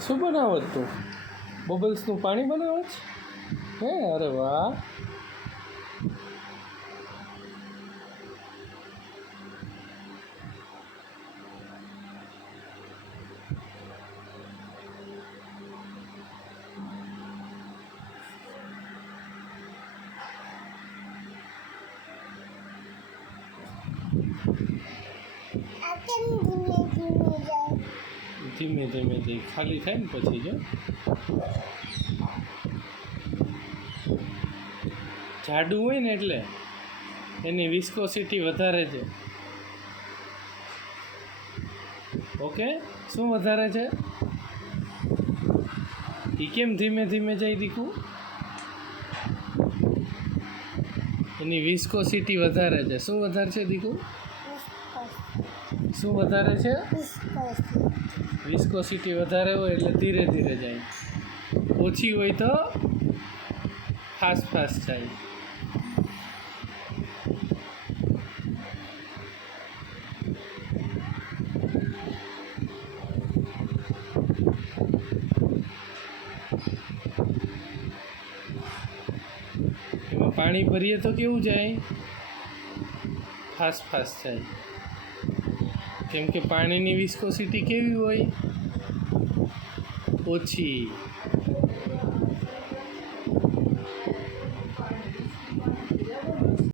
શું બનાવો તું? બબલ્સનું પાણી બનાવે છે? હે, અરે વાહ. ધીમે ધીમે જઈ ખાલી થાય ને પછી જો જાડું હોય ને એટલે એની વિસ્કોસિટી વધારે છે. ઓકે, શું વધારે છે? એ કેમ ધીમે ધીમે જાય દીકુ? એની વિસ્કોસિટી વધારે છે. શું વધારે છે દીકુ? શું વધારે છે? વિસ્કોસિટી વધારે હોય એટલે ધીરે ધીરે જાય, ઓછી હોય તો ફાસ્ટ ફાસ્ટ જાય. એમાં પાણી ભરીએ તો કેવું જાય? ફાસ્ટ ફાસ્ટ જાય, કેમ કે પાણીની વિસ્કોસિટી કેવી હોય? ઓછી.